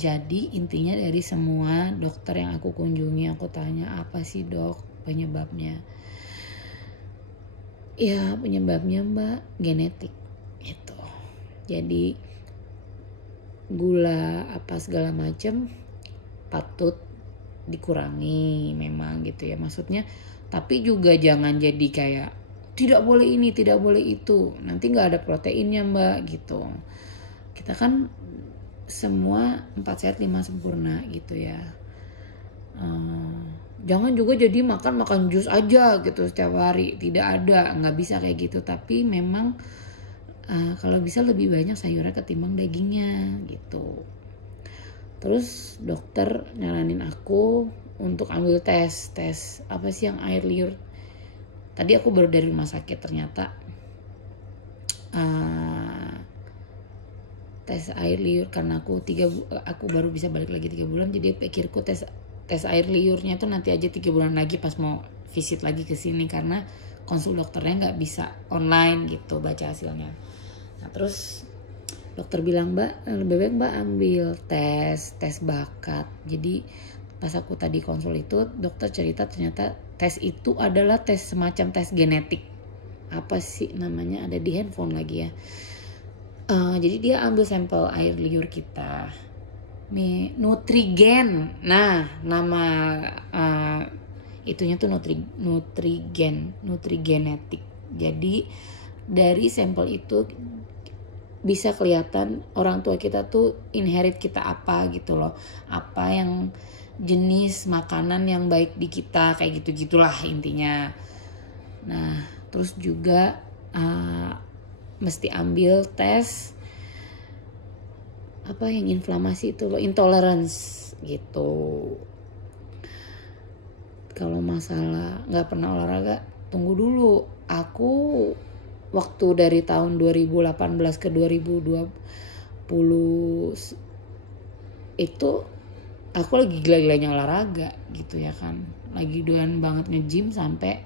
Jadi intinya dari semua dokter yang aku kunjungi, aku tanya apa sih dok penyebabnya? Ya penyebabnya mbak genetik gitu. Jadi gula apa segala macam patut dikurangi memang gitu ya, maksudnya. Tapi juga jangan jadi kayak tidak boleh ini tidak boleh itu, nanti nggak ada proteinnya mbak gitu. Kita kan semua 4 sehat 5 sempurna gitu ya. Jangan juga jadi makan jus aja gitu setiap hari, tidak ada, nggak bisa kayak gitu. Tapi memang kalau bisa lebih banyak sayurnya ketimbang dagingnya gitu. Terus dokter nyaranin aku untuk ambil tes apa sih yang air liur. Tadi aku baru dari rumah sakit, ternyata tes air liur karena aku baru bisa balik lagi 3 bulan. Jadi pikirku tes air liurnya tuh nanti aja 3 bulan lagi pas mau visit lagi ke sini, karena konsul dokternya nggak bisa online gitu baca hasilnya. Nah terus dokter bilang mbak lebih baik mbak ambil tes bakat. Jadi pas aku tadi konsul itu dokter cerita ternyata tes itu adalah tes semacam tes genetik. Apa sih namanya, ada di handphone lagi ya. Jadi dia ambil sampel air liur kita, nih Nutrigen. Nah nama itunya tuh Nutrigenetik. Jadi dari sampel itu bisa kelihatan orang tua kita tuh inherit kita apa gitu loh, apa yang jenis makanan yang baik di kita, kayak gitu-gitulah intinya. Nah terus juga mesti ambil tes apa yang inflamasi itu loh, intolerance gitu. Kalau masalah nggak pernah olahraga, tunggu dulu. Aku waktu dari tahun 2018 ke 2020 itu aku lagi gila-gilanya olahraga gitu ya kan. Lagi doyan banget nge-gym sampai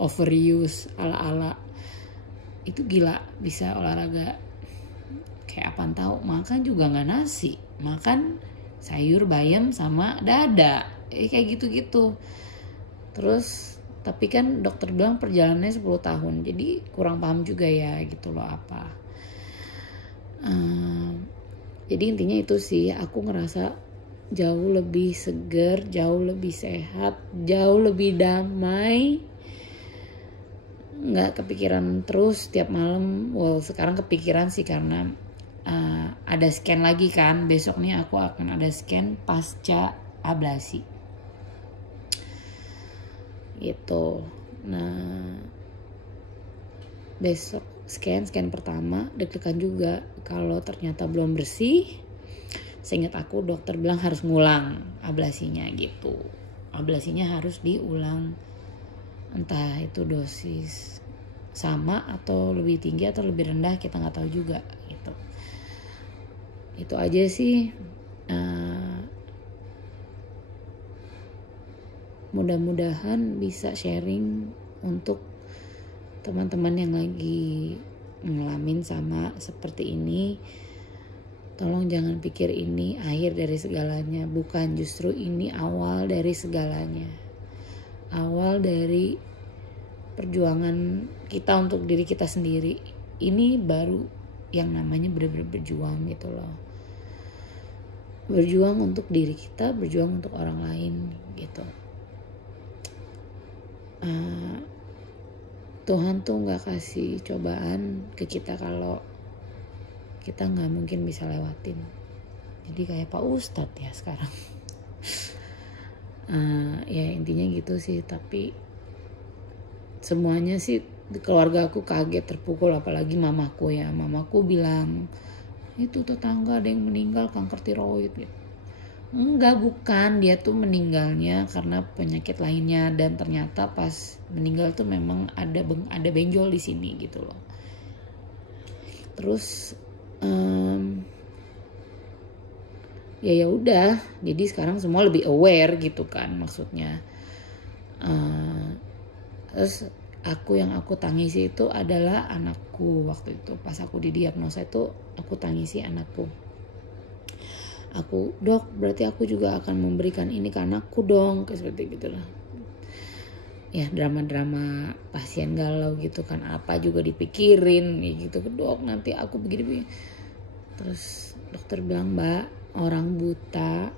overuse ala-ala. Itu gila, bisa olahraga kayak apaan tahu, makan juga nggak nasi, makan sayur bayam sama dada, kayak gitu-gitu. Terus tapi kan dokter bilang perjalanannya 10 tahun, jadi kurang paham juga ya gitu loh apa. Jadi intinya itu sih, aku ngerasa jauh lebih seger, jauh lebih sehat, jauh lebih damai. Nggak kepikiran terus tiap malam. Well sekarang kepikiran sih karena ada scan lagi kan. Besok nih aku akan ada scan pasca ablasi gitu. Nah besok scan pertama deg-degan juga. Kalau ternyata belum bersih, seingat aku dokter bilang harus ngulang ablasinya gitu. Ablasinya harus diulang, entah itu dosis sama atau lebih tinggi atau lebih rendah, kita nggak tahu juga gitu. Itu aja sih. Mudah-mudahan bisa sharing untuk teman-teman yang lagi ngalamin sama seperti ini. Tolong jangan pikir ini akhir dari segalanya, bukan, justru ini awal dari segalanya. Awal dari perjuangan kita untuk diri kita sendiri. Ini baru yang namanya benar-benar berjuang gitu loh. Berjuang untuk diri kita, berjuang untuk orang lain gitu. Tuhan tuh gak kasih cobaan ke kita kalau kita gak mungkin bisa lewatin. Jadi kayak Pak Ustadz ya sekarang. Ya intinya gitu sih. Tapi semuanya sih keluarga aku kaget, terpukul, apalagi mamaku ya. Mamaku bilang itu tetangga ada yang meninggal kanker tiroid gitu. Enggak, bukan, dia tuh meninggalnya karena penyakit lainnya, dan ternyata pas meninggal tuh memang ada benjol di sini gitu loh. Terus ya udah, jadi sekarang semua lebih aware gitu kan maksudnya. Terus yang aku tangisi itu adalah anakku waktu itu. Pas aku didiagnosa itu aku tangisi anakku. Aku, dok berarti aku juga akan memberikan ini ke anakku dong, kayak seperti gitu lah. Ya drama-drama pasien galau gitu kan, apa juga dipikirin gitu, dok nanti aku begini. Terus dokter bilang, mbak, orang buta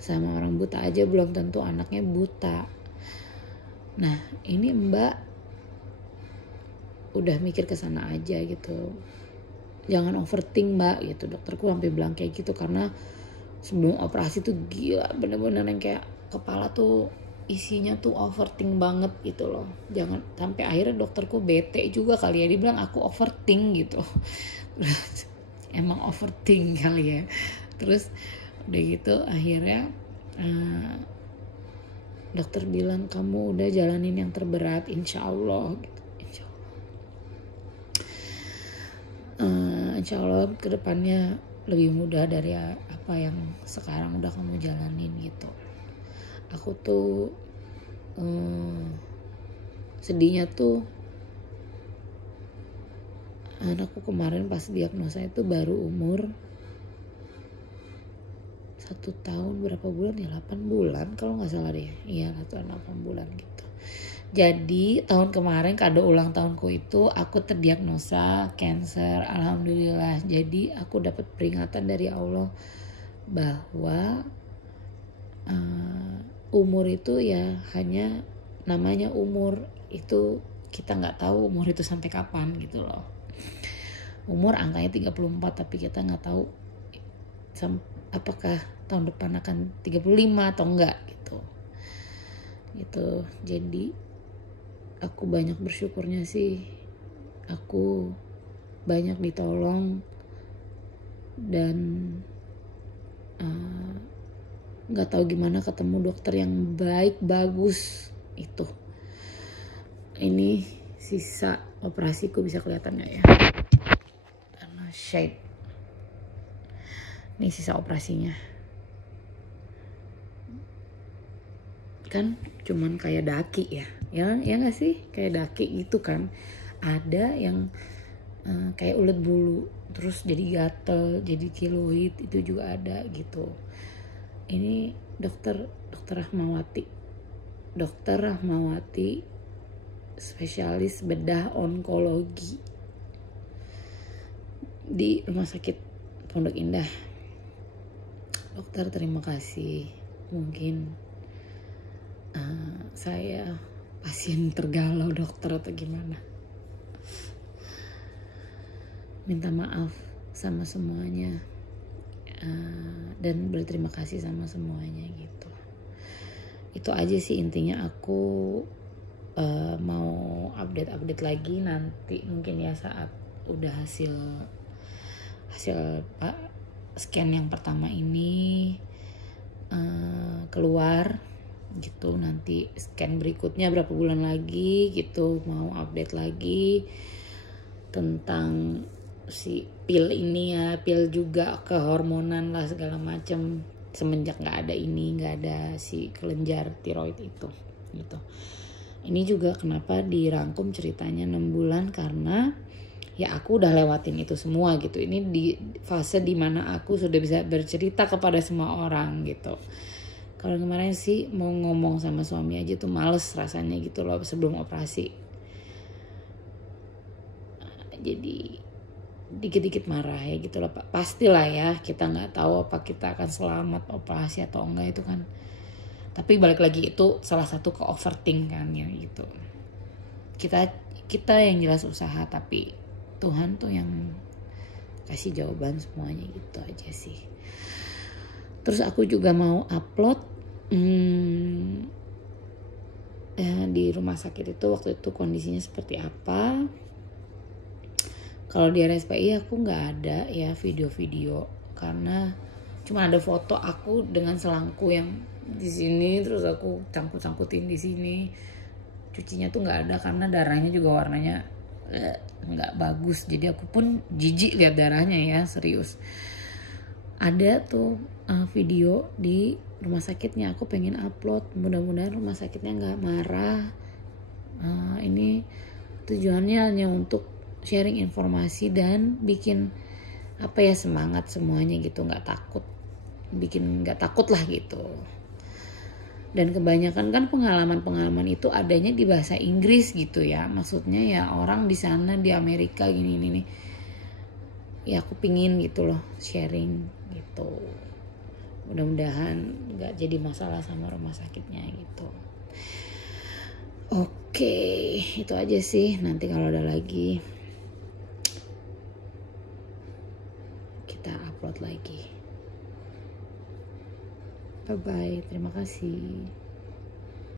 sama orang buta aja belum tentu anaknya buta. Nah ini mbak udah mikir ke sana aja gitu, jangan overthink mbak gitu. Dokterku sampai bilang kayak gitu, karena sebelum operasi tuh gila bener-bener yang kayak kepala tuh isinya tuh overthink banget gitu loh. Jangan sampai akhirnya dokterku bete juga kali ya, dia bilang aku overthink gitu. Emang overthink kali ya. Terus udah gitu akhirnya dokter bilang kamu udah jalanin yang terberat, insya Allah gitu. Insya Allah kedepannya lebih mudah dari apa yang sekarang udah kamu jalanin gitu. Aku tuh sedihnya tuh anakku kemarin pas diagnosa itu baru umur 1 tahun berapa bulan ya, 8 bulan kalau nggak salah deh. Iya 8 bulan gitu. Jadi tahun kemarin kado ulang tahunku itu aku terdiagnosa cancer, alhamdulillah. Jadi aku dapat peringatan dari Allah bahwa umur itu ya hanya namanya umur, itu kita nggak tahu umur itu sampai kapan gitu loh. Umur angkanya 34 tapi kita nggak tahu apakah tahun depan akan 35 atau enggak gitu. Jadi aku banyak bersyukurnya sih, aku banyak ditolong dan nggak tahu gimana ketemu dokter yang baik bagus itu. Ini sisa operasiku bisa kelihatan nggak ya? Karena shade. Ini sisa operasinya. Kan cuman kayak daki ya nggak sih, kayak daki gitu kan. Ada yang kayak ulet bulu terus jadi gatel, jadi kiloid, itu juga ada gitu. Ini dokter Rahmawati spesialis bedah onkologi di Rumah Sakit Pondok Indah. Dokter terima kasih, mungkin saya pasien tergalau dokter atau gimana. Minta maaf sama semuanya dan berterima kasih sama semuanya gitu. Itu aja sih intinya. Aku mau update lagi nanti mungkin ya saat udah hasil scan yang pertama ini keluar gitu. Nanti scan berikutnya berapa bulan lagi gitu, mau update lagi tentang si pil ini ya, pil juga kehormonan lah segala macam semenjak nggak ada si kelenjar tiroid itu gitu. Ini juga kenapa dirangkum ceritanya 6 bulan, karena ya aku udah lewatin itu semua gitu. Ini di fase dimana aku sudah bisa bercerita kepada semua orang gitu. Kalau kemarin sih mau ngomong sama suami aja tuh males rasanya gitu loh sebelum operasi. Jadi dikit-dikit marah ya gitu loh Pak. Pastilah ya, kita nggak tahu apa kita akan selamat operasi atau enggak itu kan. Tapi balik lagi itu salah satu ke overthink kan ya gitu. Kita yang jelas usaha, tapi Tuhan tuh yang kasih jawaban semuanya gitu aja sih. Terus aku juga mau upload di rumah sakit itu waktu itu kondisinya seperti apa. Kalau di RSPI aku nggak ada ya video-video, karena cuma ada foto aku dengan selangku yang di sini, terus aku cangkut-cangkutin di sini. Cucinya tuh nggak ada karena darahnya juga warnanya nggak bagus. Jadi aku pun jijik lihat darahnya ya, serius. Ada tuh video di rumah sakitnya, aku pengen upload. Mudah-mudahan rumah sakitnya nggak marah. Ini tujuannya hanya untuk sharing informasi dan bikin semangat semuanya gitu, nggak takut bikin nggak takut lah gitu. Dan kebanyakan kan pengalaman-pengalaman itu adanya di bahasa Inggris gitu ya. Maksudnya ya orang di sana di Amerika gini nih. Ya aku pingin gitu loh sharing gitu. Mudah-mudahan nggak jadi masalah sama rumah sakitnya gitu. Oke, itu aja sih. Nanti kalau ada lagi kita upload lagi. Bye bye, terima kasih.